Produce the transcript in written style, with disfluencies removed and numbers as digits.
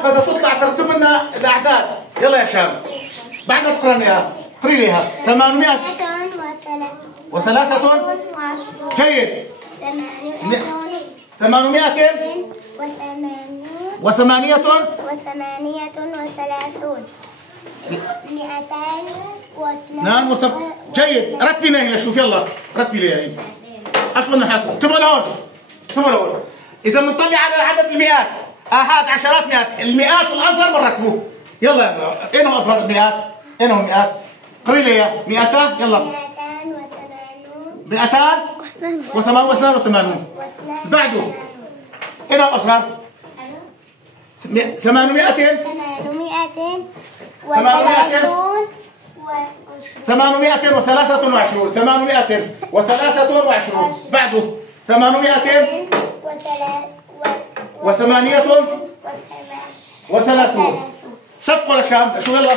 بدها تطلع ترتب لنا الأعداد. يلا يا شام بعد ما تقرأ لها قري ليها. 803 جيد. 838 جيد. رتبي لي شوف يلا رتبي لي ايش بدنا نحكي. اكتبوا لهون اذا بنطلع على عدد المئات احاد عشرات مئات المئات الاصغر بنركبوه. يلا اين هو اصغر المئات؟ اين هو المئات؟ قولي لي اياه. 200 يلا 282 بعده اين هو الاصغر؟ 800 823 بعده 838 صفقوا لشام شو يلا.